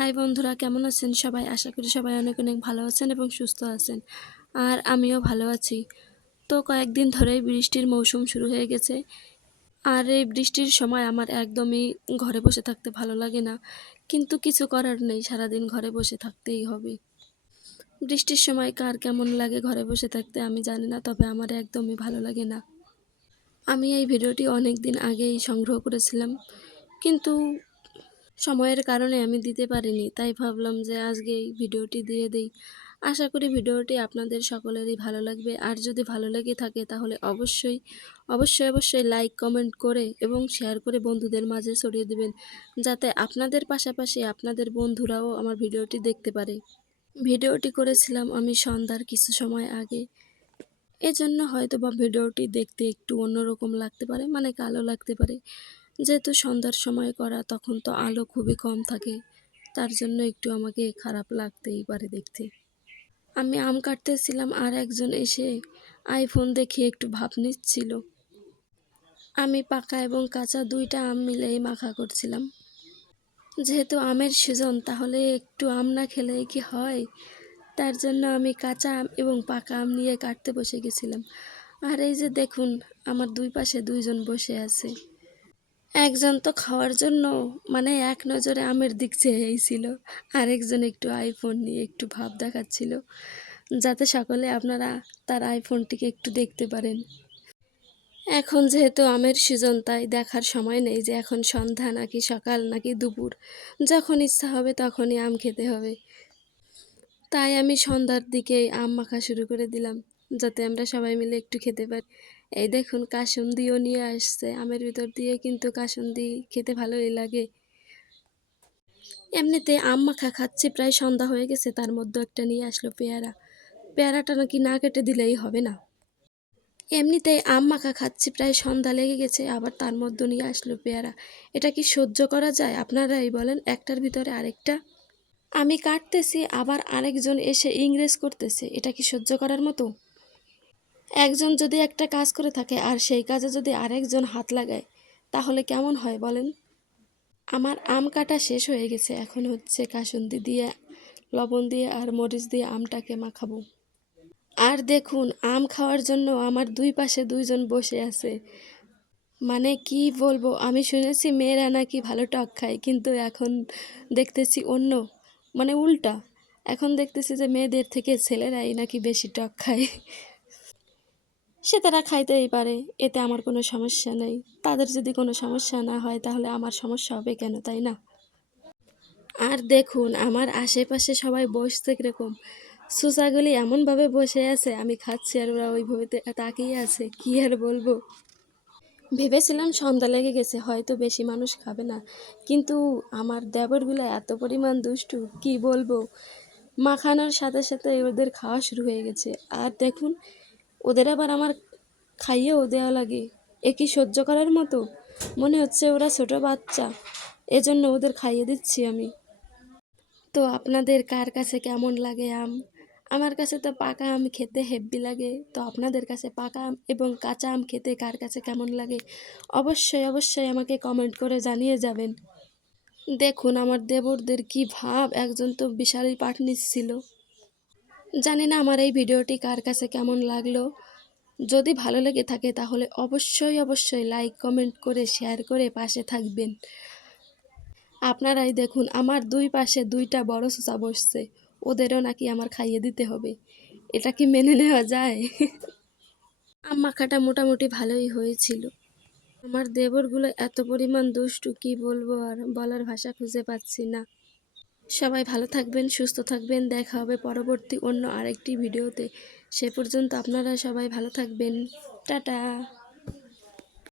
High বন্ধুরা, কেমন আছেন সবাই? আশা করি সবাই অনেক অনেক ভালো আছেন এবং সুস্থ আছেন। আর আমিও ভালো আছি। তো কয়েকদিন ধরেই বৃষ্টির মৌসুম শুরু হয়ে গেছে। আর এই বৃষ্টির সময় আমার একদমই ঘরে বসে থাকতে ভালো লাগে না। কিন্তু কিছু করার নেই, সারাদিন ঘরে বসে থাকতেই হবে। বৃষ্টির সময় কার কেমন লাগে ঘরে বসে থাকতে আমি জানি না, তবে আমার একদমই ভালো লাগে না। আমি এই ভিডিওটি অনেক দিন আগেই সংগ্রহ করেছিলাম, কিন্তু সময়ের কারণে আমি দিতে পারিনি, তাই ভাবলাম যে আজকে এই ভিডিওটি দিয়ে দেই। আশা করি ভিডিওটি আপনাদের সকলেরই ভালো লাগবে। আর যদি ভালো লেগে থাকে তাহলে অবশ্যই অবশ্যই অবশ্যই লাইক কমেন্ট করে এবং শেয়ার করে বন্ধুদের মাঝে ছড়িয়ে দেবেন, যাতে আপনাদের পাশাপাশি আপনাদের বন্ধুরাও আমার ভিডিওটি দেখতে পারে। ভিডিওটি করেছিলাম আমি সন্ধ্যার কিছু সময় আগে, এজন্য হয়তো বা ভিডিওটি দেখতে একটু অন্যরকম লাগতে পারে, মানে কালো লাগতে পারে। যেহেতু সন্ধ্যার সময় করা, তখন তো আলো খুবই কম থাকে, তার জন্য একটু আমাকে খারাপ লাগতেই পারে দেখতে। আমি আম কাটতেছিলাম আর একজন এসে আইফোন দেখিয়ে একটু ভাব নিচ্ছিল। আমি পাকা এবং কাঁচা দুইটা আম মিলেই মাখা করছিলাম। যেহেতু আমের সিজন, তাহলে একটু আম না খেলে কি হয়? তার জন্য আমি কাঁচা আম এবং পাকা আম নিয়ে কাটতে বসে গেছিলাম। আর এই যে দেখুন, আমার দুই পাশে দুইজন বসে আছে। একজন তো খাওয়ার জন্য মানে এক নজরে আমের দিক চেয়েই ছিল, আরেকজন একটু আইফোন নিয়ে একটু ভাব দেখাচ্ছিল, যাতে সকলে আপনারা তার আইফোনটিকে একটু দেখতে পারেন। এখন যেহেতু আমের সিজন, তাই দেখার সময় নেই যে এখন সন্ধ্যা নাকি সকাল নাকি দুপুর। যখন ইচ্ছা হবে তখনই আম খেতে হবে। তাই আমি সন্ধ্যার দিকেই আম মাখা শুরু করে দিলাম, যাতে আমরা সবাই মিলে একটু খেতে পারি। এই দেখুন, কাসুন্দিও নিয়ে আসছে আমের ভিতর দিয়ে, কিন্তু কাসুন্দি খেতে ভালোই লাগে। এমনিতে আম মাখা খাচ্ছি, প্রায় সন্ধ্যা হয়ে গেছে, তার মধ্যে একটা নিয়ে আসলো পেয়ারা। পেয়ারাটা নাকি না কেটে দিলেই হবে না। এমনিতেই আম মাখা খাচ্ছি, প্রায় সন্ধ্যা লেগে গেছে, আবার তার মধ্যে নিয়ে আসলো পেয়ারা। এটা কি সহ্য করা যায়? আপনারাই বলেন, একটার ভিতরে আরেকটা। আমি কাটতেছি, আবার আরেকজন এসে ইংরেজ করতেছে। এটা কি সহ্য করার মতো? একজন যদি একটা কাজ করে থাকে আর সেই কাজে যদি আরেকজন হাত লাগায়, তাহলে কেমন হয় বলেন? আমার আম কাটা শেষ হয়ে গেছে, এখন হচ্ছে কাসুন্দি দিয়ে, লবণ দিয়ে আর মরিচ দিয়ে আমটাকে মাখাবো। আর দেখুন, আম খাওয়ার জন্য আমার দুই পাশে দুইজন বসে আছে। মানে কি বলবো, আমি শুনেছি মেয়েরা নাকি ভালো টক খায়, কিন্তু এখন দেখতেছি অন্য, মানে উল্টা। এখন দেখতেছি যে মেয়েদের থেকে ছেলেরাই নাকি বেশি টক খায়। সে তারা খাইতেই পারে, এতে আমার কোনো সমস্যা নেই। তাদের যদি কোনো সমস্যা না হয় তাহলে আমার সমস্যা হবে কেন, তাই না? আর দেখুন, আমার আশেপাশে সবাই বসছে কীরকম, সুসাগুলি এমনভাবে বসে আছে, আমি খাচ্ছি আর ওরা ওইভাবে তাকিয়ে আছে, কি আর বলবো। ভেবেছিলাম সন্ধ্যা লেগে গেছে, হয়তো বেশি মানুষ খাবে না, কিন্তু আমার দেবরগুলো এত পরিমাণ দুষ্টু, কি বলবো। মাখানোর সাথে সাথে ওদের খাওয়া শুরু হয়ে গেছে। আর দেখুন, ওদের আবার আমার খাইয়েও দেওয়া লাগে। এ কি সহ্য করার মতো? মনে হচ্ছে ওরা ছোট বাচ্চা, এজন্য ওদের খাইয়ে দিচ্ছি আমি। তো আপনাদের কার কাছে কেমন লাগে আম? আমার কাছে তো পাকা আম খেতে হেব্বি লাগে। তো আপনাদের কাছে পাকা আম এবং কাঁচা আম খেতে কার কাছে কেমন লাগে? অবশ্যই অবশ্যই আমাকে কমেন্ট করে জানিয়ে যাবেন। দেখুন আমার দেবরদের কি ভাব, একজন তো বিশালই পাঠ নিচ্ছিল। জানি না আমার এই ভিডিওটি কার কাছে কেমন লাগলো। যদি ভালো লেগে থাকে তাহলে অবশ্যই অবশ্যই লাইক কমেন্ট করে শেয়ার করে পাশে থাকবেন। আপনারাই দেখুন, আমার দুই পাশে দুইটা বড় চোচা বসছে, ওদেরও নাকি আমার খাইয়ে দিতে হবে। এটা কি মেনে নেওয়া যায়? আম মাখাটা মোটামুটি ভালোই হয়েছিল। আমার দেবরগুলো এত পরিমাণ দুষ্টু, কি বলবো, আর বলার ভাষা খুঁজে পাচ্ছি না। সবাই ভালো থাকবেন, সুস্থ থাকবেন, দেখা হবে পরবর্তী অন্য আরেকটি ভিডিওতে। সে পর্যন্ত আপনারা সবাই ভালো থাকবেন। টাটা।